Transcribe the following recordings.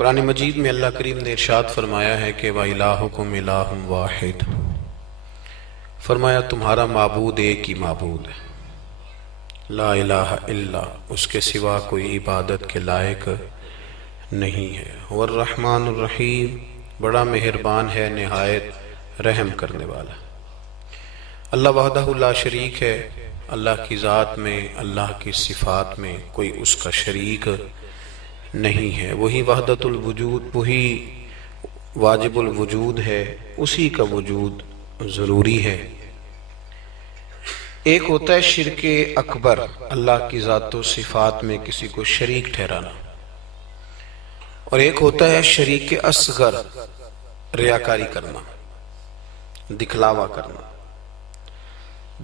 قرآن مجید میں اللہ کریم نے ارشاد فرمایا ہے کہ وَإِلَٰهُكُمْ إِلَٰهٌ وَاحِدٌ، فرمایا تمہارا معبود ایک ہی معبود ہے، لا الہ الا، اس کے سوا کوئی عبادت کے لائق نہیں ہے، والرحمن الرحیم، بڑا مہربان ہے، نہایت رحم کرنے والا۔ اللہ وحدہ لا شریک ہے، اللہ کی ذات میں، اللہ کی صفات میں کوئی اس کا شریک نہیں ہے، وہی وحدت الوجود، وہی واجب الوجود ہے، اسی کا وجود ضروری ہے۔ ایک ہوتا ہے شرک اکبر، اللہ کی ذات و صفات میں کسی کو شریک ٹھہرانا، اور ایک ہوتا ہے شریک اصغر، ریاکاری کرنا، دکھلاوا کرنا۔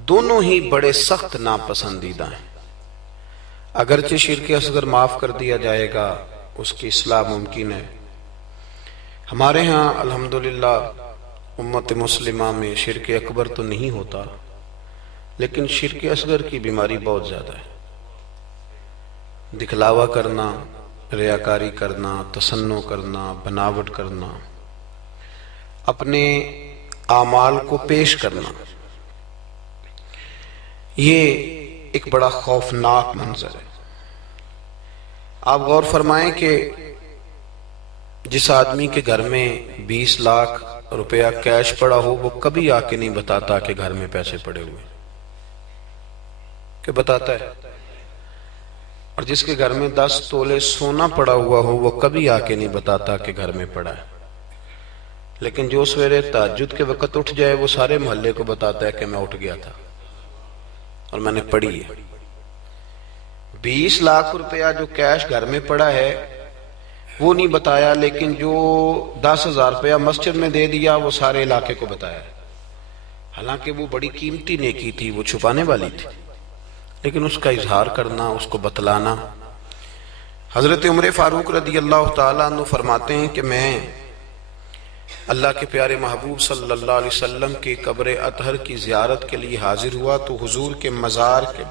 دونوں ہی بڑے سخت ناپسندیدہ ہیں۔ اگرچہ شرک اصغر معاف کر دیا جائے گا، اس کی اصلاح ممکن ہے۔ ہمارے ہاں الحمدللہ امت مسلمہ میں شرک اکبر تو نہیں ہوتا، لیکن شرک اصغر کی بیماری بہت زیادہ ہے۔ دکھلاوا کرنا، ریاکاری کرنا، تصنع کرنا، بناوٹ کرنا، اپنے اعمال کو پیش کرنا، یہ ایک بڑا خوفناک منظر ہے۔ آپ غور فرمائیں کہ جس آدمی کے گھر میں 20 لاکھ روپیہ کیش پڑا ہو، وہ کبھی آ کے نہیں بتاتا کہ گھر میں پیسے پڑے ہوئے، کہ بتاتا ہے؟ اور جس کے گھر میں 10 تولے سونا پڑا ہوا ہو، وہ کبھی آ کے نہیں بتاتا کہ گھر میں پڑا ہے، لیکن جو سویرے تہجد کے وقت اٹھ جائے، وہ سارے محلے کو بتاتا ہے کہ میں اٹھ گیا تھا اور میں نے پڑھی ہے۔ 20 لاکھ روپیہ جو کیش گھر میں پڑا ہے وہ نہیں بتایا، لیکن جو 10,000 روپیہ مسجد میں دے دیا وہ سارے علاقے کو بتایا، حالانکہ وہ بڑی قیمتی نیکی تھی، وہ چھپانے والی تھی، لیکن اس کا اظہار کرنا، اس کو بتلانا۔ حضرت عمر فاروق رضی اللہ تعالیٰ عنہ فرماتے ہیں کہ میں اللہ کے پیارے محبوب صلی اللہ علیہ وسلم کی قبر اطہر کی زیارت کے لیے حاضر ہوا تو حضور کے مزار کے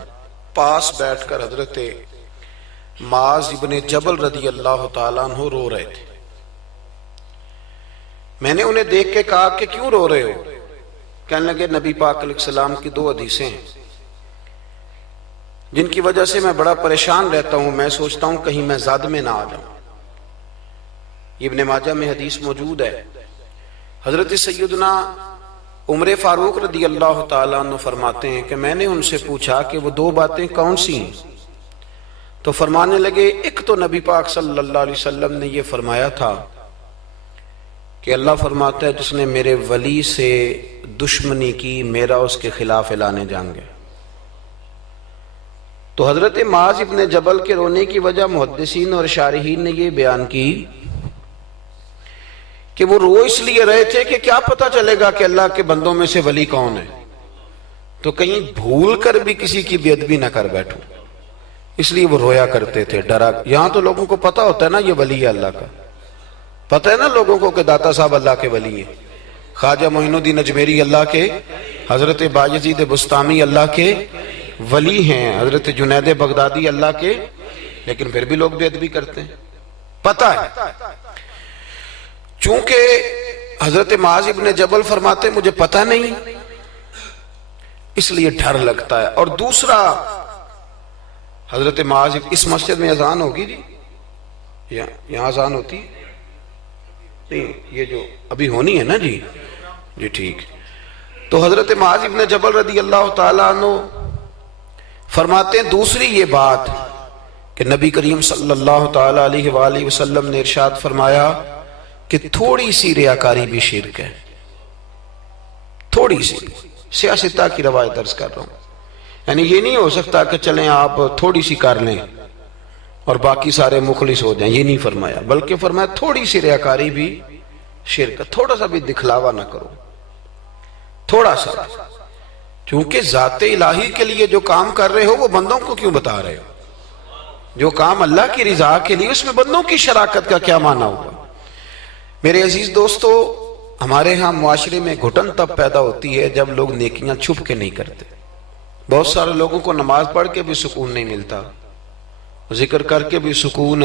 پاس بیٹھ کر حضرت معاذ ابن جبل رضی اللہ تعالیٰ عنہ رو رہے تھے۔ میں نے انہیں دیکھ کے کہا کہ کیوں رو رہے ہو؟ کہنے لگے نبی پاک علیہ السلام کی 2 حدیثیں ہیں جن کی وجہ سے میں بڑا پریشان رہتا ہوں، میں سوچتا ہوں کہیں میں زاد میں نہ آ جاؤں۔ ابن ماجہ میں حدیث موجود ہے۔ حضرت سیدنا عمر فاروق رضی اللہ تعالیٰ عنہ فرماتے ہیں کہ میں نے ان سے پوچھا کہ وہ 2 باتیں کون سی ہیں؟ تو فرمانے لگے، ایک تو نبی پاک صلی اللہ علیہ وسلم نے یہ فرمایا تھا کہ اللہ فرماتا ہے جس نے میرے ولی سے دشمنی کی، میرا اس کے خلاف اعلان جنگ ہے۔ تو حضرت معاذ ابن جبل کے رونے کی وجہ محدثین اور شارحین نے یہ بیان کی کہ وہ رو اس لیے رہے تھے کہ کیا پتہ چلے گا کہ اللہ کے بندوں میں سے ولی کون ہے، تو کہیں بھول کر بھی کسی کی بے ادبی نہ کر بیٹھوں، اس لیے وہ رویا کرتے تھے، ڈرا۔ یہاں تو لوگوں کو پتہ ہوتا ہے نا یہ ولی ہے اللہ کا، پتہ ہے نا لوگوں کو کہ داتا صاحب اللہ کے ولی ہیں، خواجہ معین الدین اجمیری اللہ کے، حضرت بایزید بستامی اللہ کے ولی ہیں، حضرت جنید بغدادی اللہ کے، لیکن پھر بھی لوگ بے ادبی کرتے ہیں، پتہ ہے۔ چونکہ حضرت معاذ ابن جبل فرماتے مجھے پتہ نہیں، اس لیے ڈر لگتا ہے۔ اور دوسرا، حضرت معاذ، اس مسجد میں اذان ہوگی جی؟ یہاں اذان ہوتی نہیں، یہ جو ابھی ہونی ہے نا جی؟ جی ٹھیک۔ تو حضرت معاذ ابن جبل رضی اللہ تعالیٰ عنہ فرماتے ہیں دوسری یہ بات کہ نبی کریم صلی اللہ تعالیٰ علیہ وآلہ وسلم نے ارشاد فرمایا کہ تھوڑی سی ریاکاری بھی شرک ہے، تھوڑی سی، سیاستہ کی روایت درس کر رہا ہوں، یعنی یہ نہیں ہو سکتا کہ چلیں آپ تھوڑی سی کر لیں اور باقی سارے مخلص ہو جائیں، یہ نہیں فرمایا، بلکہ فرمایا تھوڑی سی ریاکاری بھی شرک ہے، تھوڑا سا بھی دکھلاوا نہ کرو، تھوڑا سا، چونکہ ذات الہی کے لیے جو کام کر رہے ہو وہ بندوں کو کیوں بتا رہے ہو؟ جو کام اللہ کی رضا کے لیے، اس میں بندوں کی شراکت کا کیا معنی ہوگا؟ میرے عزیز دوستو، ہمارے ہاں معاشرے میں گھٹن تب پیدا ہوتی ہے جب لوگ نیکیاں چھپ کے نہیں کرتے۔ بہت سارے لوگوں کو نماز پڑھ کے بھی سکون نہیں ملتا، ذکر کر کے بھی سکون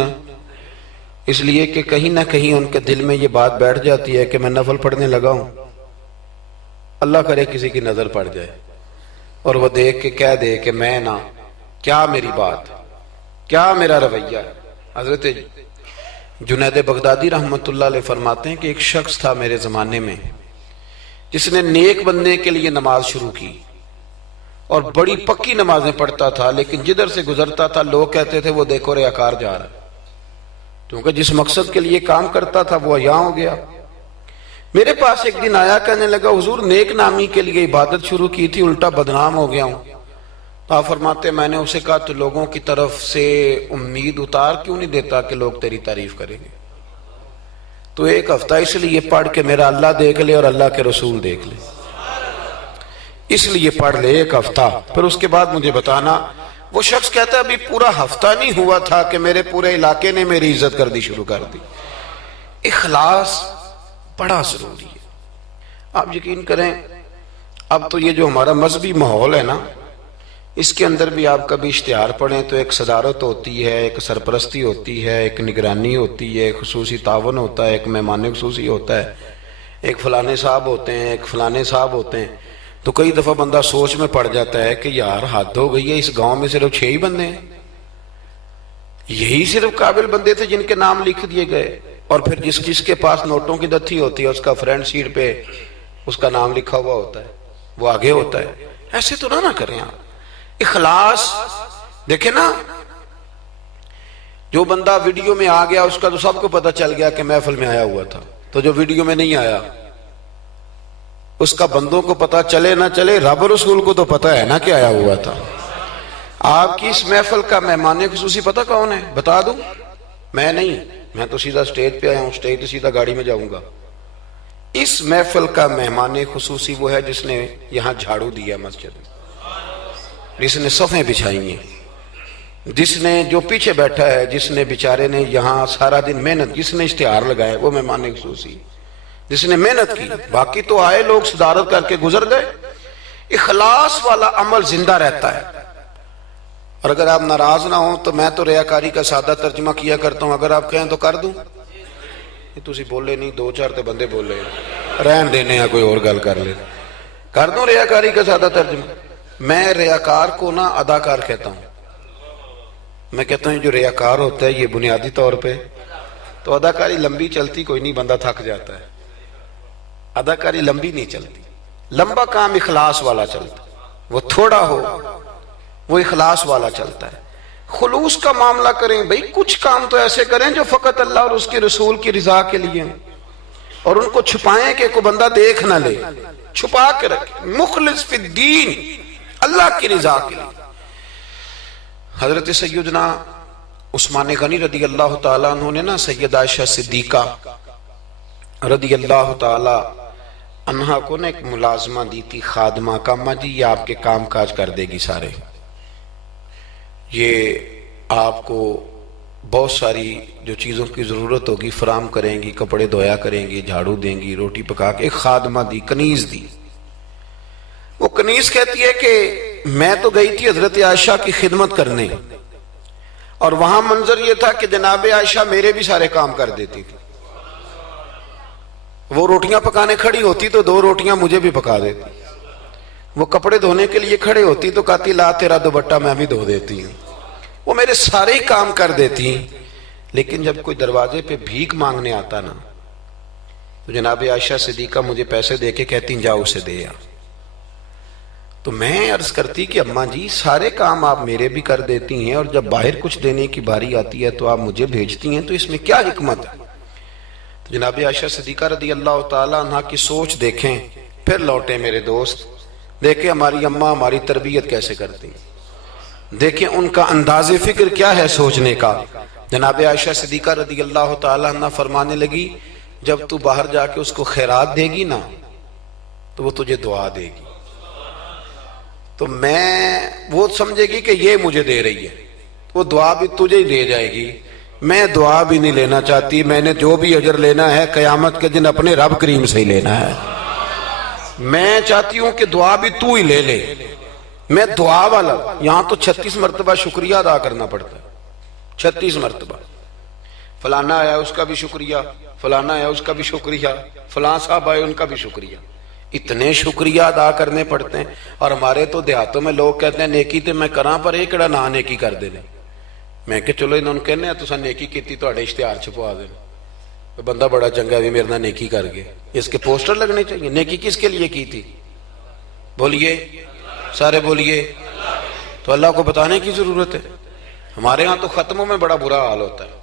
اس لیے کہ کہیں نہ کہیں ان کے دل میں یہ بات بیٹھ جاتی ہے کہ میں نفل پڑھنے لگا ہوں، اللہ کرے کسی کی نظر پڑ جائے اور وہ دیکھ کے کہہ دے کہ میں نہ، کیا میری بات، کیا میرا رویہ ہے۔ حضرت جنید بغدادی رحمت اللہ علیہ فرماتے ہیں کہ ایک شخص تھا میرے زمانے میں جس نے نیک بننے کے لیے نماز شروع کی اور بڑی پکی نمازیں پڑھتا تھا، لیکن جدھر سے گزرتا تھا لوگ کہتے تھے وہ دیکھو ریاکار جا رہا ہے، کیونکہ جس مقصد کے لیے کام کرتا تھا وہ عیاں ہو گیا۔ میرے پاس ایک دن آیا، کہنے لگا حضور نیک نامی کے لیے عبادت شروع کی تھی، الٹا بدنام ہو گیا ہوں۔ تو آپ فرماتے میں نے اسے کہا تو لوگوں کی طرف سے امید اتار کیوں نہیں دیتا کہ لوگ تیری تعریف کریں گے؟ تو ایک ہفتہ اس لیے پڑھ کے میرا اللہ دیکھ لے اور اللہ کے رسول دیکھ لے، اس لیے پڑھ لے ایک ہفتہ، پھر اس کے بعد مجھے بتانا۔ وہ شخص کہتا ہے ابھی پورا ہفتہ نہیں ہوا تھا کہ میرے پورے علاقے نے میری عزت کر دی شروع کر دی۔ اخلاص بڑا ضروری ہے۔ آپ یقین کریں اب تو یہ جو ہمارا مذہبی ماحول ہے نا، اس کے اندر بھی آپ کبھی اشتہار پڑھیں تو ایک صدارت ہوتی ہے، ایک سرپرستی ہوتی ہے، ایک نگرانی ہوتی ہے، ایک خصوصی تعاون ہوتا ہے، ایک مہمان خصوصی ہوتا ہے، ایک فلانے صاحب ہوتے ہیں، ایک فلانے صاحب ہوتے ہیں۔ تو کئی دفعہ بندہ سوچ میں پڑ جاتا ہے کہ یار حد ہو گئی ہے، اس گاؤں میں صرف 6 ہی بندے ہیں، یہی صرف قابل بندے تھے جن کے نام لکھ دیے گئے، اور پھر جس کے پاس نوٹوں کی دتھی ہوتی ہے اس کا فرنٹ سیٹ پہ اس کا نام لکھا ہوا ہوتا ہے، وہ آگے ہوتا ہے۔ ایسے تو نہ کریں آپ۔ اخلاص دیکھیں نا، جو بندہ ویڈیو میں آ گیا اس کا تو سب کو پتہ چل گیا کہ محفل میں آیا ہوا تھا، تو جو ویڈیو میں نہیں آیا اس کا بندوں کو پتہ چلے نہ چلے، رب رسول کو تو پتہ ہے نا کہ آیا ہوا تھا۔ آپ کی اس محفل کا مہمان خصوصی پتہ کون ہے؟ بتا دوں؟ میں نہیں، میں تو سیدھا سٹیج پہ آیا ہوں، سٹیج سے سیدھا گاڑی میں جاؤں گا۔ اس محفل کا مہمان خصوصی وہ ہے جس نے یہاں جھاڑو دیا مسجد میں، جس نے صفیں بچھائی ہیں، جس نے جو پیچھے بیٹھا ہے، جس نے بیچارے نے یہاں سارا دن محنت، جس نے اشتہار لگائے، وہ مہمان خصوصی جس نے محنت کی۔ باقی تو آئے لوگ صدارت کر کے گزر گئے۔ اخلاص والا عمل زندہ رہتا ہے۔ اور اگر آپ ناراض نہ ہوں تو میں تو ریاکاری کا سادہ ترجمہ کیا کرتا ہوں، اگر آپ کہیں تو کر دوں؟ یہ تسی بولے نہیں، 2-4 تے بندے بولے، رہن دینے ہیں، کوئی اور گل کر لے، کر دوں ریاکاری کا سادہ ترجمہ؟ میں ریاکار کو نہ اداکار کہتا ہوں۔ میں کہتا ہوں جو ریاکار ہوتا ہے یہ بنیادی طور پہ تو اداکاری لمبی چلتی کوئی نہیں، بندہ تھک جاتا ہے، اداکاری لمبی نہیں چلتی، لمبا کام اخلاص والا چلتا ہے، وہ تھوڑا ہو وہ اخلاص والا چلتا ہے۔ خلوص کا معاملہ کریں بھئی، کچھ کام تو ایسے کریں جو فقط اللہ اور اس کے رسول کی رضا کے لیے ہیں، اور ان کو چھپائیں کہ کوئی بندہ دیکھ نہ لے، چھپا کے رکھیں، مخلص فی الدین، اللہ کی رضا کے لیے۔ حضرت سیدنا عثمان غنی رضی اللہ تعالیٰ عنہ نے نا سیدہ عائشہ صدیقہ رضی اللہ تعالیٰ عنہ کو نے ایک ملازمہ دی تھی، خادمہ کا، اماں جی یہ آپ کے کام کاج کر دے گی سارے، یہ آپ کو بہت ساری جو چیزوں کی ضرورت ہوگی فراہم کریں گی، کپڑے دھویا کریں گی، جھاڑو دیں گی، روٹی پکا کے۔ ایک خادمہ دی، کنیز دی۔ وہ کنیز کہتی ہے کہ میں تو گئی تھی حضرت عائشہ کی خدمت کرنے، اور وہاں منظر یہ تھا کہ جناب عائشہ میرے بھی سارے کام کر دیتی تھی، وہ روٹیاں پکانے کھڑی ہوتی تو 2 روٹیاں مجھے بھی پکا دیتی، وہ کپڑے دھونے کے لیے کھڑے ہوتی تو کہتی لا تیرا دوپٹہ میں بھی دھو دیتی ہوں، وہ میرے سارے ہی کام کر دیتی۔ لیکن جب کوئی دروازے پہ بھیک مانگنے آتا نا تو جناب عائشہ صدیقہ مجھے پیسے دے کے کہتی جاؤ اسے دے آ۔ تو میں عرض کرتی کہ اماں جی سارے کام آپ میرے بھی کر دیتی ہیں، اور جب باہر کچھ دینے کی باری آتی ہے تو آپ مجھے بھیجتی ہیں، تو اس میں کیا حکمت ہے؟ تو جناب عائشہ صدیقہ رضی اللہ تعالیٰ عنہ کی سوچ دیکھیں، پھر لوٹیں میرے دوست، دیکھیں ہماری اماں ہماری تربیت کیسے کرتی ہیں، دیکھیں ان کا انداز فکر کیا ہے سوچنے کا۔ جناب عائشہ صدیقہ رضی اللہ تعالیٰ عنہ فرمانے لگی جب تو باہر جا کے اس کو خیرات دے گی نا تو وہ تجھے دعا دے گی، تو وہ سمجھے گی کہ یہ مجھے دے رہی ہے، وہ دعا بھی تجھے ہی دے جائے گی۔ میں دعا بھی نہیں لینا چاہتی، میں نے جو بھی اجر لینا ہے قیامت کے دن اپنے رب کریم سے ہی لینا ہے۔ میں چاہتی ہوں کہ دعا بھی تو ہی لے لے، میں دعا والا۔ یہاں تو 36 مرتبہ شکریہ ادا کرنا پڑتا ہے، 36 مرتبہ۔ فلانا آیا اس کا بھی شکریہ، فلانا آیا اس کا بھی شکریہ، فلاں صاحب آئے ان کا بھی شکریہ. اتنے شکریہ ادا کرنے پڑتے ہیں. اور ہمارے تو دیہاتوں میں لوگ کہتے ہیں نیکی تے میں کراں پر یہ کہڑا نہ نیکی کر دینے. میں کہ چلو انہوں نے کہنے ہیں تساں نیکی کیتی تہاڈے اشتہار چھپوا دین، بندہ بڑا چنگا بھی میرے نال نیکی کر گیا. اس کے پوسٹر لگنے چاہیے. نیکی کس کے لیے کی تھی؟ بولیے سارے بولیے. تو اللہ کو بتانے کی ضرورت ہے. ہمارے ہاں تو ختموں میں بڑا برا حال ہوتا ہے.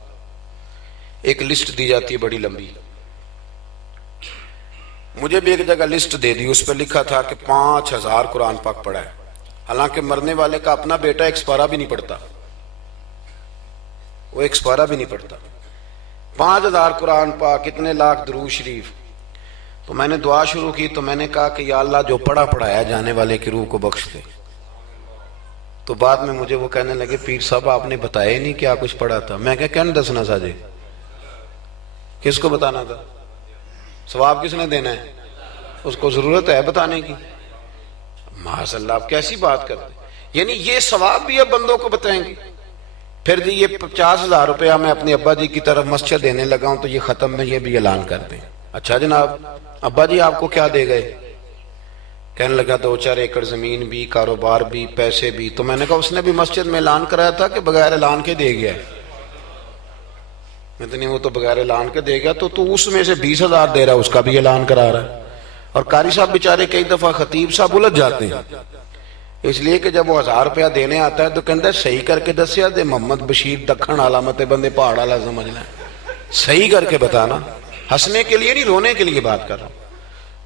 ایک لسٹ دی جاتی ہے بڑی لمبی. مجھے بھی ایک جگہ لسٹ دے دی، اس پہ لکھا تھا کہ 5000 قرآن پاک پڑھا ہے. حالانکہ مرنے والے کا اپنا بیٹا ایک سپارہ بھی نہیں پڑھتا، وہ ایک سپارہ بھی نہیں پڑھتا. 5000 قرآن پاک، اتنے لاکھ درود شریف. تو میں نے دعا شروع کی تو میں نے کہا کہ یا اللہ جو پڑھایا جانے والے کی روح کو بخش دے. تو بعد میں مجھے وہ کہنے لگے پیر صاحب آپ نے بتایا ہی نہیں کیا کچھ پڑھا تھا. میں کہا کہنے دسنا ساجے، کس کو بتانا تھا؟ ثواب کس نے دینا ہے؟ اس کو ضرورت ہے بتانے کی. معاذ اللہ، آپ کیسی بات کرتے ہیں. یعنی یہ ثواب بھی اب بندوں کو بتائیں گے. پھر جی یہ 50,000 روپیہ میں اپنے ابا جی کی طرف مسجد دینے لگا ہوں تو یہ ختم میں یہ بھی اعلان کر دیں. اچھا جناب، ابا جی آپ کو کیا دے گئے؟ کہنے لگا 2-4 ایکڑ زمین بھی، کاروبار بھی، پیسے بھی. تو میں نے کہا اس نے بھی مسجد میں اعلان کرایا تھا کہ بغیر اعلان کے دے گیا ہے؟ میں تو نہیں، وہ تو بغیر اعلان کے دے گا. تو اس میں سے 20,000 دے رہا ہے، اس کا بھی اعلان کرا رہا ہے. اور قاری صاحب بیچارے کئی دفعہ خطیب صاحب الجھ جاتے ہیں، اس لیے کہ جب وہ 1000 روپیہ دینے آتا ہے تو کہتا ہے صحیح کر کے دسیا دے محمد بشیر دکھن علامت بندے پہاڑ والا سمجھ لیں. صحیح کر کے بتانا، ہنسنے کے لیے نہیں رونے کے لیے بات کر رہا ہوں.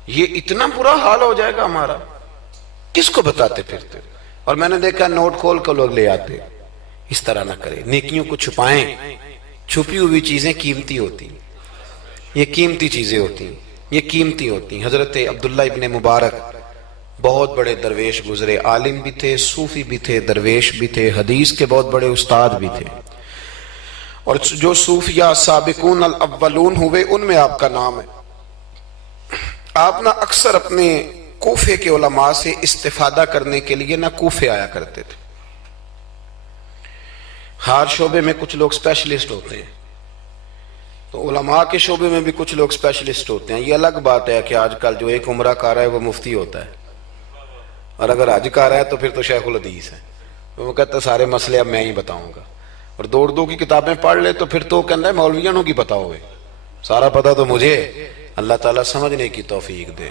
یہ اتنا برا حال ہو جائے گا ہمارا، کس کو بتاتے پھرتے. اور میں نے دیکھا نوٹ کھول کر لوگ لے آتے. اس طرح نہ کریں، نیکیوں کو چھپائیں. چھپی ہوئی چیزیں قیمتی ہوتی، یہ قیمتی چیزیں ہوتی ہیں، یہ قیمتی ہوتی ہیں. حضرت عبداللہ ابن مبارک بہت بڑے درویش گزرے، عالم بھی تھے، صوفی بھی تھے، درویش بھی تھے، حدیث کے بہت بڑے استاد بھی تھے. اور جو صوفیاء سابقون الاولون ہوئے ان میں آپ کا نام ہے. آپ نہ اکثر اپنے کوفے کے علماء سے استفادہ کرنے کے لیے نہ کوفے آیا کرتے تھے. ہر شعبے میں کچھ لوگ اسپیشلسٹ ہوتے ہیں، تو علماء کے شعبے میں بھی کچھ لوگ اسپیشلسٹ ہوتے ہیں. یہ الگ بات ہے کہ آج کل جو ایک عمرہ کر رہا ہے وہ مفتی ہوتا ہے، اور اگر حج کر رہا ہے تو پھر تو شیخ الحدیث ہے. وہ کہتا ہے سارے مسئلے اب میں ہی بتاؤں گا. اور دو کی کتابیں پڑھ لے تو پھر تو کہتا ہے مولویوں کی پتہ ہوئے، سارا پتہ تو مجھے. اللہ تعالیٰ سمجھنے کی توفیق دے.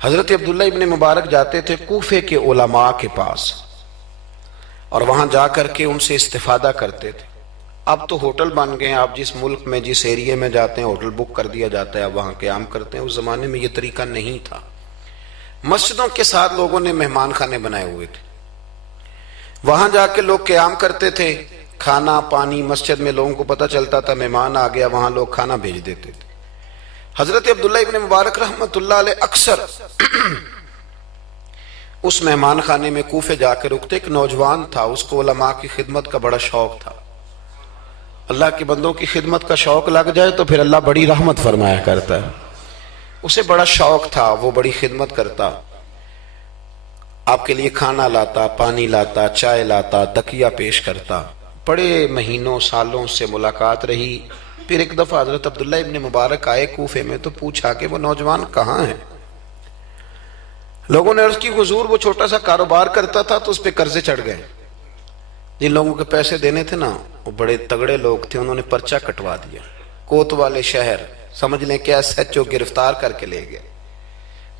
حضرت عبداللہ ابن مبارک جاتے تھے کوفے کے علماء کے پاس، اور وہاں جا کر کے ان سے استفادہ کرتے تھے. اب تو ہوٹل بن گئے ہیں، آپ جس ملک میں جس ایریے میں جاتے ہیں ہوٹل بک کر دیا جاتا ہے، اب وہاں قیام کرتے ہیں. اس زمانے میں یہ طریقہ نہیں تھا. مسجدوں کے ساتھ لوگوں نے مہمان خانے بنائے ہوئے تھے، وہاں جا کے لوگ قیام کرتے تھے. کھانا پانی مسجد میں لوگوں کو پتہ چلتا تھا، مہمان آ گیا، وہاں لوگ کھانا بھیج دیتے تھے. حضرت عبداللہ ابن مبارک رحمت اللہ علیہ اکثر اس مہمان خانے میں کوفے جا کے رکتے. ایک نوجوان تھا، اس کو علماء کی خدمت کا بڑا شوق تھا. اللہ کے بندوں کی خدمت کا شوق لگ جائے تو پھر اللہ بڑی رحمت فرمایا کرتا ہے. اسے بڑا شوق تھا، وہ بڑی خدمت کرتا، آپ کے لیے کھانا لاتا، پانی لاتا، چائے لاتا، تکیہ پیش کرتا. بڑے مہینوں سالوں سے ملاقات رہی. پھر ایک دفعہ حضرت عبداللہ ابن مبارک آئے کوفے میں تو پوچھا کہ وہ نوجوان کہاں ہے. لوگوں نے عرض کی حضور وہ چھوٹا سا کاروبار کرتا تھا تو اس پہ قرضے چڑھ گئے. جن لوگوں کے پیسے دینے تھے نا وہ بڑے تگڑے لوگ تھے، انہوں نے پرچہ کٹوا دیا. کوتوالے شہر سمجھ لیں کہ ایس ایچ او گرفتار کر کے لے گئے.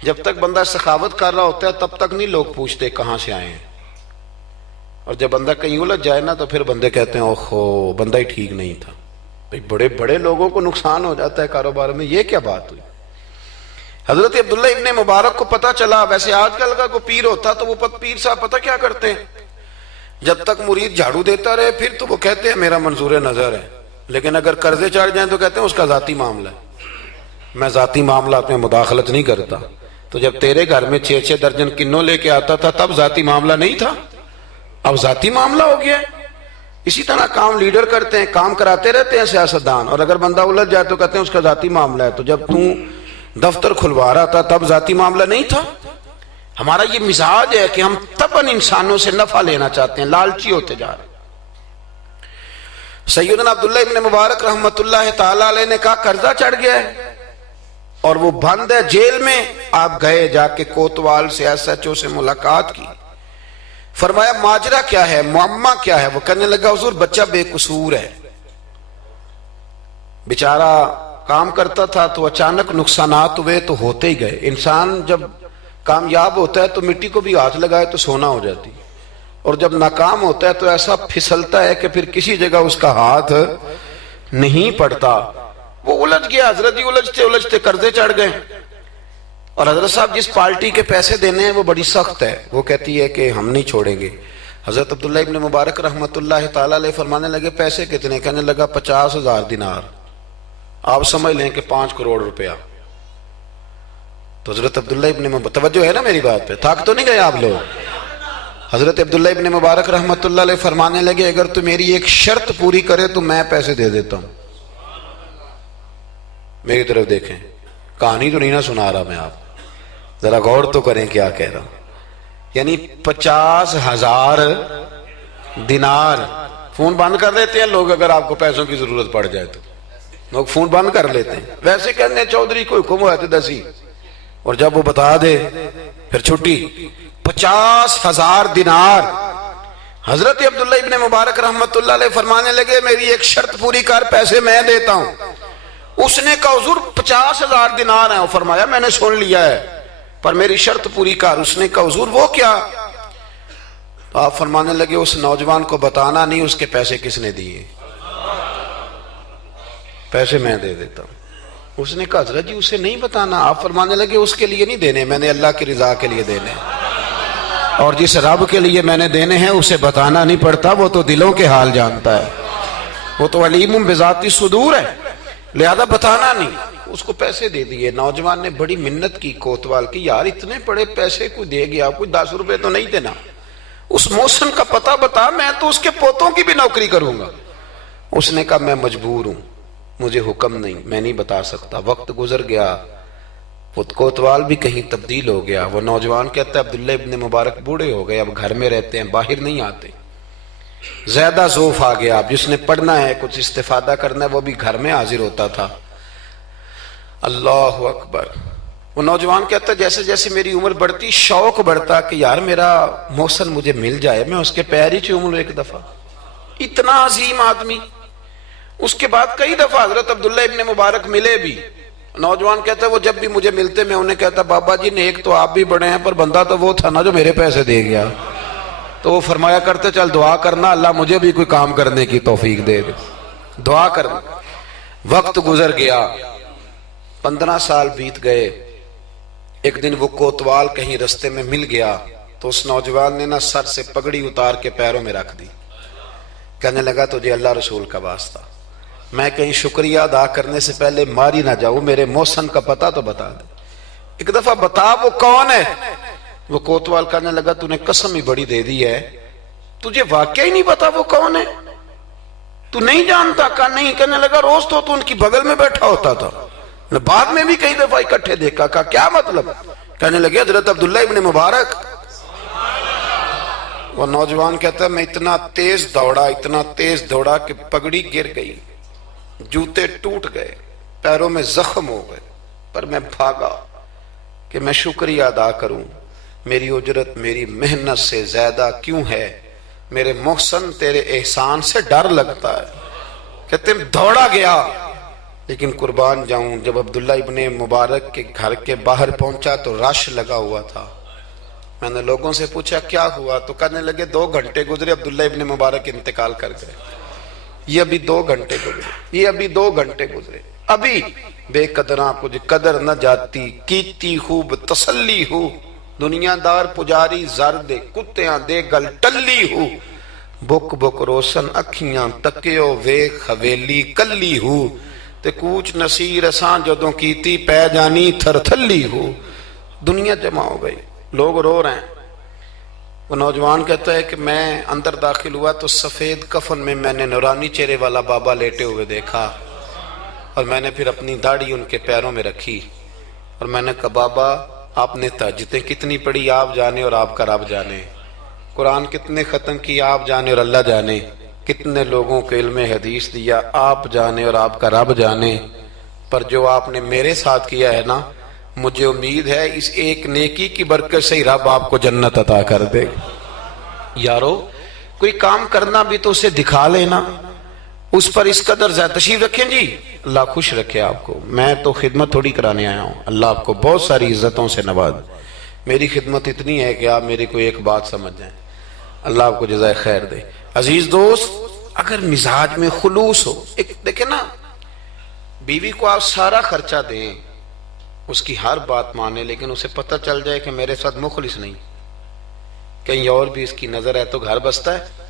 جب تک بندہ سخاوت کر رہا ہوتا ہے تب تک نہیں لوگ پوچھتے کہاں سے آئے ہیں، اور جب بندہ کہیں الجھ جائے نا تو پھر بندے کہتے ہیں اوہو بندہ ہی ٹھیک نہیں تھا. بڑے بڑے لوگوں کو نقصان ہو جاتا ہے کاروبار میں. یہ کیا بات ہوئی؟ حضرت عبداللہ ابن مبارک کو پتا چلا. ویسے آج کل کا کوئی پیر ہوتا تو وہ پیر صاحب پتہ کیا کرتے ہیں، جب تک مرید جھاڑو دیتا رہے پھر تو وہ کہتے ہیں میرا منظور نظر ہے، لیکن اگر قرضے چڑھ جائیں تو کہتے ہیں اس کا ذاتی معاملہ ہے، میں ذاتی معاملات میں مداخلت نہیں کرتا. تو جب تیرے گھر میں 6 درجن کنوں لے کے آتا تھا تب ذاتی معاملہ نہیں تھا، اب ذاتی معاملہ ہو گیا. اسی طرح کام لیڈر کرتے ہیں، کام کراتے رہتے ہیں سیاستدان، اور اگر بندہ الجھ جائے تو کہتے ہیں اس کا ذاتی معاملہ ہے. تو جب دفتر کھلوا رہا تھا تب ذاتی معاملہ نہیں تھا. ہمارا یہ مزاج ہے کہ ہم طبعاً انسانوں سے نفع لینا چاہتے ہیں، لالچی ہوتے جا رہے ہیں. سیدنا عبداللہ ابن مبارک رحمت اللہ تعالی علیہ نے کہا قرضہ چڑھ گیا ہے اور وہ بند ہے جیل میں. آپ گئے, جا کے کوتوال سے ایس ایچ او سے ملاقات کی, فرمایا ماجرا کیا ہے, معمہ کیا ہے؟ وہ کہنے لگا حضور بچہ بے قصور ہے, بیچارہ کام کرتا تھا تو اچانک نقصانات ہوئے تو ہوتے ہی گئے. انسان جب کامیاب ہوتا ہے تو مٹی کو بھی ہاتھ لگائے تو سونا ہو جاتی, اور جب ناکام ہوتا ہے تو ایسا پھسلتا ہے کہ پھر کسی جگہ اس کا ہاتھ نہیں پڑتا. وہ الجھ گیا حضرت جی, الجھتے الجھتے قرضے چڑھ گئے. اور حضرت صاحب جس پارٹی کے پیسے دینے ہیں وہ بڑی سخت ہے, وہ کہتی ہے کہ ہم نہیں چھوڑیں گے. حضرت عبداللہ ابن مبارک رحمت اللہ تعالی علیہ فرمانے لگے پیسے کتنے؟ کہنے لگا 50,000 دینار. آپ سمجھ لیں کہ 5 کروڑ روپیہ. تو حضرت عبداللہ ابن مبارک, توجہ ہے نا میری بات پہ, تھک تو نہیں گئے آپ لوگ؟ حضرت عبداللہ ابن مبارک رحمت اللہ علیہ فرمانے لگے اگر تو میری ایک شرط پوری کرے تو میں پیسے دے دیتا ہوں. میری طرف دیکھیں, کہانی تو نہیں نہ سنا رہا میں, آپ ذرا غور تو کریں کیا کہہ رہا ہوں. یعنی 50,000 دینار. فون بند کر دیتے ہیں لوگ اگر آپ کو پیسوں کی ضرورت پڑ جائے تو, لوگ فون بند کر لیتے ہیں. ویسے کہتے ہیں چودھری کو حکم ہوا تھا 10 اور جب وہ بتا دے پھر چھٹی. 50,000 دینار. حضرت عبداللہ ابن مبارک رحمت اللہ علیہ فرمانے لگے میری ایک شرط پوری کر, پیسے میں دیتا ہوں. اس نے کہا حضور 50,000 دینار ہیں. فرمایا میں نے سن لیا ہے پر میری شرط پوری کر. اس نے کہا حضور وہ کیا؟ تو آپ فرمانے لگے اس نوجوان کو بتانا نہیں اس کے پیسے کس نے دیے, پیسے میں دے دیتا ہوں. اس نے کہا حضرت جی اسے نہیں بتانا. آپ فرمانے لگے اس کے لیے نہیں دینے, میں نے اللہ کی رضا کے لیے دینے, اور جس رب کے لیے میں نے دینے ہیں اسے بتانا نہیں پڑتا, وہ تو دلوں کے حال جانتا ہے, وہ تو علیم بذات الصدور ہے, لہذا بتانا نہیں. اس کو پیسے دے دیے. نوجوان نے بڑی منت کی کوتوال کی, یار اتنے بڑے پیسے کوئی دے گیا, کوئی 10 روپے تو نہیں دینا, اس محسن کا پتہ بتا, میں تو اس کے پوتوں کی بھی نوکری کروں گا. اس نے کہا میں مجبور ہوں, مجھے حکم نہیں, میں نہیں بتا سکتا. وقت گزر گیا, کوتوال بھی کہیں تبدیل ہو گیا. وہ نوجوان کہتا ہے عبداللہ ابن مبارک بوڑھے ہو گئے, اب گھر میں رہتے ہیں, باہر نہیں آتے. زیادہ ذوف آ گیا, اب جس نے پڑھنا ہے کچھ استفادہ کرنا ہے وہ بھی گھر میں حاضر ہوتا تھا. اللہ اکبر. وہ نوجوان کہتا ہے جیسے جیسے میری عمر بڑھتی شوق بڑھتا کہ یار میرا محسن مجھے مل جائے, میں اس کے پیر ہی چوم لوں ایک دفعہ. اتنا عظیم آدمی. اس کے بعد کئی دفعہ حضرت عبداللہ ابن مبارک ملے بھی. نوجوان کہتا ہے وہ جب بھی مجھے ملتے میں انہیں کہتا بابا جی نیک تو آپ بھی بڑے ہیں پر بندہ تو وہ تھا نا جو میرے پیسے دے گیا. تو وہ فرمایا کرتے چل دعا کرنا اللہ مجھے بھی کوئی کام کرنے کی توفیق دے دے, دعا کرنا. وقت گزر گیا, 15 سال بیت گئے. ایک دن وہ کوتوال کہیں رستے میں مل گیا تو اس نوجوان نے نا سر سے پگڑی اتار کے پیروں میں رکھ دی. کہنے لگا تجھے اللہ رسول کا واسطہ, میں کہیں شکریہ ادا کرنے سے پہلے ماری نہ جاؤں, میرے محسن کا پتہ تو بتا دے, ایک دفعہ بتا وہ کون ہے. وہ کوتوال کہنے لگا تو نے قسم ہی بڑی دے دی ہے, تجھے واقعی نہیں پتا وہ کون ہے, تو نہیں جانتا؟ کہا نہیں. کہنے لگا روز تو ان کی بغل میں بیٹھا ہوتا تھا, بعد میں بھی کئی دفعہ اکٹھے دیکھا. کہا کیا مطلب؟ کہنے لگے حضرت عبداللہ ابن مبارک. وہ نوجوان کہتا ہے میں اتنا تیز دوڑا کہ پگڑی گر گئی, جوتے ٹوٹ گئے, پیروں میں زخم ہو گئے, پر میں بھاگا کہ میں شکریہ ادا کروں. میری اجرت میری محنت سے زیادہ کیوں ہے, میرے محسن تیرے احسان سے ڈر لگتا ہے. کہتے ہیں دوڑا گیا, لیکن قربان جاؤں جب عبداللہ ابن مبارک کے گھر کے باہر پہنچا تو رش لگا ہوا تھا. میں نے لوگوں سے پوچھا کیا ہوا, تو کہنے لگے 2 گھنٹے گزرے عبداللہ ابن مبارک انتقال کر گئے. یہ ابھی 2 گھنٹے گزرے, یہ ابھی 2 گھنٹے گزرے. ابھی بے قدراں کچھ قدر نہ جاتی, کیتی خوب تسلی ہو, دنیا دار پجاری زر دے, کتیاں دے گل ٹلی ہو, بک بک روشن اکھیاں تکیو ویکھ حویلی کلی ہو, تے کوچ نصیر اساں جدوں کیتی پہ جانی تھر تھلی ہو. دنیا جمع ہو گئی, لوگ رو رہے ہیں. وہ نوجوان کہتا ہے کہ میں اندر داخل ہوا تو سفید کفن میں نے نورانی چہرے والا بابا لیٹے ہوئے دیکھا, اور میں نے پھر اپنی داڑھی ان کے پیروں میں رکھی, اور میں نے کہا بابا آپ نے تہجدیں کتنی پڑھی آپ جانے اور آپ کا رب جانے, قرآن کتنے ختم کی آپ جانے اور اللہ جانے, کتنے لوگوں کو علم حدیث دیا آپ جانے اور آپ کا رب جانے، پر جو آپ نے میرے ساتھ کیا ہے نا، مجھے امید ہے اس ایک نیکی کی برکت سے ہی رب آپ کو جنت عطا کر دے گا۔ یارو کوئی کام کرنا بھی تو اسے دکھا لینا، اس پر اس قدر زیادہ تشریف رکھیں جی، اللہ خوش رکھے آپ کو۔ میں تو خدمت تھوڑی کرانے آیا ہوں، اللہ آپ کو بہت ساری عزتوں سے نواز۔ میری خدمت اتنی ہے کہ آپ میری کوئی ایک بات سمجھ جائیں، اللہ آپ کو جزائے خیر دے۔ عزیز دوست، اگر مزاج میں خلوص ہو، ایک دیکھیں نا، بیوی کو آپ سارا خرچہ دیں، اس کی ہر بات مانے، لیکن اسے پتہ چل جائے کہ میرے ساتھ مخلص نہیں، کہیں اور بھی اس کی نظر ہے تو گھر بستا ہے۔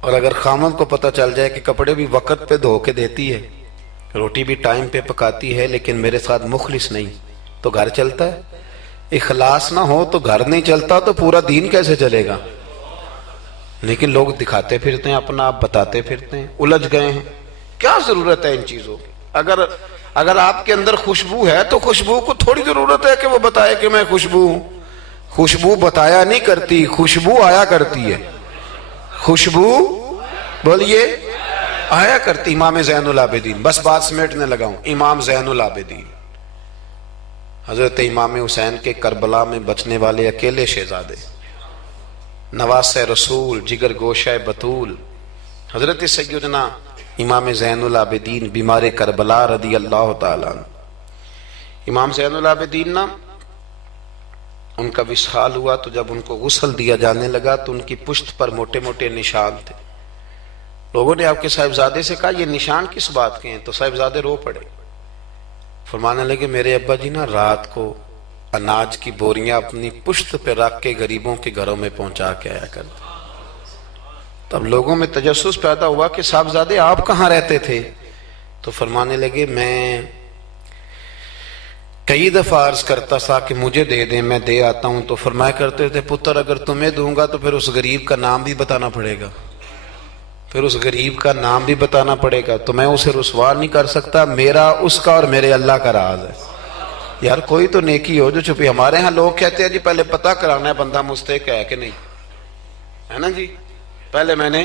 اور اگر خامد کو پتہ چل جائے کہ کپڑے بھی وقت پہ دھو کے دیتی ہے، روٹی بھی ٹائم پہ پکاتی ہے، لیکن میرے ساتھ مخلص نہیں، تو گھر چلتا ہے؟ اخلاص نہ ہو تو گھر نہیں چلتا، تو پورا دین کیسے چلے گا؟ لیکن لوگ دکھاتے پھرتے ہیں اپنا، آپ بتاتے پھرتے ہیں، الجھ گئے ہیں۔ کیا ضرورت ہے ان چیزوں کی؟ اگر آپ کے اندر خوشبو ہے تو خوشبو کو تھوڑی ضرورت ہے کہ وہ بتائے کہ میں خوشبو ہوں۔ خوشبو بتایا نہیں کرتی، خوشبو آیا کرتی ہے۔ خوشبو بولیے آیا کرتی۔ امام زین العابدین، بس بات سمیٹنے لگا ہوں، امام زین العابدین حضرت امام حسین کے کربلا میں بچنے والے اکیلے شہزادے، نواس رسول، جگر گوشہ بطول، حضرت سیدنا امام زین العابدین بیمار کربلا رضی اللہ تعالیٰ عنہ۔ امام زین العابدین نا، ان کا وصال ہوا تو جب ان کو غسل دیا جانے لگا تو ان کی پشت پر موٹے موٹے نشان تھے۔ لوگوں نے آپ کے صاحبزادے سے کہا یہ نشان کس بات کے ہیں؟ تو صاحبزادے رو پڑے، فرمانے لگے میرے ابا جی نا رات کو اناج کی بوریاں اپنی پشت پہ رکھ کے غریبوں کے گھروں میں پہنچا کے آیا کرتے۔ تب لوگوں میں تجسس پیدا ہوا کہ صاحبزادے آپ کہاں رہتے تھے؟ تو فرمانے لگے میں کئی دفعہ عرض کرتا تھا کہ مجھے دے دیں، میں دے آتا ہوں، تو فرمایا کرتے تھے پتر اگر تمہیں دوں گا تو پھر اس غریب کا نام بھی بتانا پڑے گا، پھر اس غریب کا نام بھی بتانا پڑے گا، تو میں اسے رسوا نہیں کر سکتا، میرا اس کا اور میرے اللہ کا راز ہے۔ یار کوئی تو نیکی ہو جو چھپی۔ ہمارے ہاں لوگ کہتے ہیں جی پہلے پتہ کرانا ہے بندہ مستحق ہے کہ نہیں، ہے نا جی۔ پہلے میں نے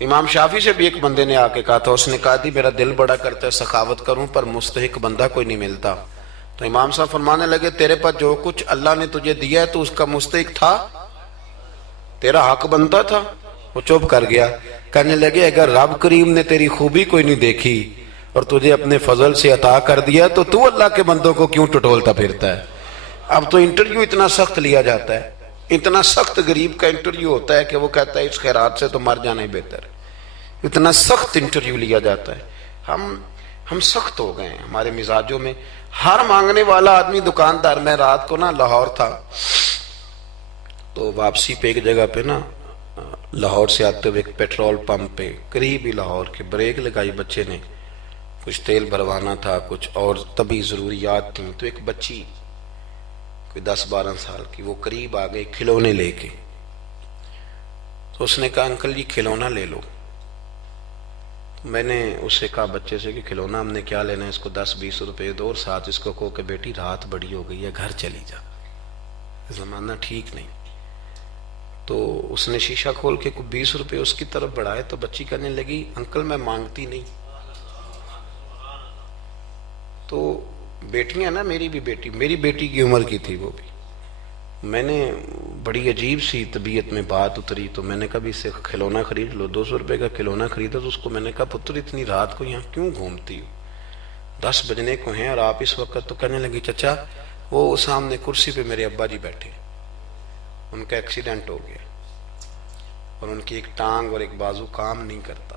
امام شافعی سے بھی ایک بندے نے آ کے کہا تھا، اس نے کہا تھی میرا دل بڑا کرتا ہے سخاوت کروں پر مستحق بندہ کوئی نہیں ملتا، تو امام صاحب فرمانے لگے تیرے پاس جو کچھ اللہ نے تجھے دیا ہے تو اس کا مستحق تھا، تیرا حق بنتا تھا۔ وہ چپ کر گیا، کہنے لگے اگر رب کریم نے تیری خوبی کوئی نہیں دیکھی اور تجھے اپنے فضل سے عطا کر دیا تو اللہ کے بندوں کو کیوں ٹٹولتا پھرتا ہے؟ اب تو انٹرویو اتنا سخت لیا جاتا ہے، اتنا سخت غریب کا انٹرویو ہوتا ہے کہ وہ کہتا ہے اس خیرات سے تو مر جانا ہی بہتر ہے، اتنا سخت انٹرویو لیا جاتا ہے۔ ہم سخت ہو گئے ہیں ہمارے مزاجوں میں، ہر مانگنے والا آدمی دکاندار۔ میں رات کو نا لاہور تھا، تو واپسی پہ ایک جگہ پہ نا لاہور سے آتے ہوئے ایک پیٹرول پمپ پہ قریب ہی لاہور کے بریک لگائی بچے نے، کچھ تیل بھروانا تھا، کچھ اور طبی ضروریات تھیں، تو ایک بچی کوئی 10-12 سال کی وہ قریب آ گئی کھلونے لے کے، تو اس نے کہا انکل جی کھلونا لے لو۔ میں نے اس سے کہا بچے سے کہ کھلونا ہم نے کیا لینا ہے، اس کو 10-20 روپے دو اور ساتھ اس کو کہو کہ بیٹی رات بڑی ہو گئی ہے گھر چلی جا، زمانہ ٹھیک نہیں۔ تو اس نے شیشہ کھول کے کوئی 20 روپے اس کی طرف بڑھائے، تو بچی کہنے لگی انکل میں مانگتی نہیں۔ تو بیٹیاں نا، میری بیٹی کی عمر کی تھی وہ بھی، میں نے بڑی عجیب سی طبیعت میں بات اتری، تو میں نے کہا بھی اس سے کھلونا خرید لو، 200 روپے کا کھلونا خریدا۔ تو اس کو میں نے کہا پتر اتنی رات کو یہاں کیوں گھومتی ہو، 10 بجنے کو ہیں اور آپ اس وقت؟ تو کہنے لگی چچا وہ سامنے کرسی پہ میرے ابا جی بیٹھے، ان کا ایکسیڈنٹ ہو گیا اور ان کی ایک ٹانگ اور ایک بازو کام نہیں کرتا۔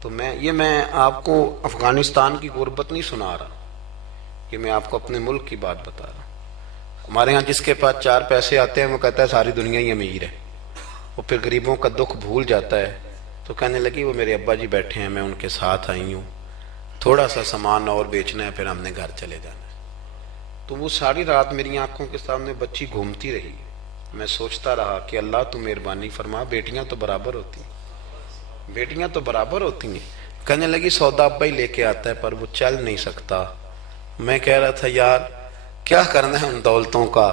تو میں آپ کو افغانستان کی غربت نہیں سنا رہا، یہ میں آپ کو اپنے ملک کی بات بتا رہا ہوں۔ ہمارے ہاں جس کے پاس 4 پیسے آتے ہیں وہ کہتا ہے ساری دنیا ہی امیر ہے، وہ پھر غریبوں کا دکھ بھول جاتا ہے۔ تو کہنے لگی وہ میرے ابا جی بیٹھے ہیں، میں ان کے ساتھ آئی ہوں، تھوڑا سا سامان اور بیچنا ہے پھر ہم نے گھر چلے جانا ہے۔ تو وہ ساری رات میری آنکھوں کے سامنے بچی گھومتی رہی، میں سوچتا رہا کہ اللہ تو مہربانی فرما، بیٹیاں تو برابر ہوتی ہیں، بیٹیاں تو برابر ہوتی ہیں۔ کہنے لگی سودا ابا ہی لے کے آتا ہے پر وہ چل نہیں سکتا۔ میں کہہ رہا تھا یار کیا کرنا ہے ان دولتوں کا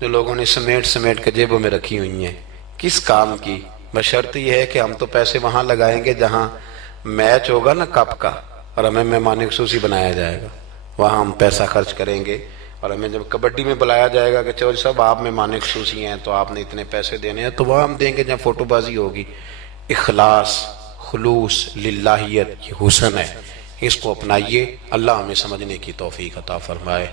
جو لوگوں نے سمیٹ کے جیبوں میں رکھی ہوئی ہیں، کس کام کی؟ بشرط یہ ہے کہ ہم تو پیسے وہاں لگائیں گے جہاں میچ ہوگا نا کپ کا، اور ہمیں مہمان خصوصی بنایا جائے گا، وہاں ہم پیسہ خرچ کریں گے، اور ہمیں جب کبڈی میں بلایا جائے گا کہ چودھری صاحب آپ مہمان خصوصی ہیں تو آپ نے اتنے پیسے دینے ہیں، تو وہاں ہم دیں گے جہاں فوٹو بازی ہوگی۔ اخلاص، خلوص، للہیت، یہ حسن ہے، اس کو اپنائیے، اللہ ہمیں سمجھنے کی توفیق عطا فرمائے۔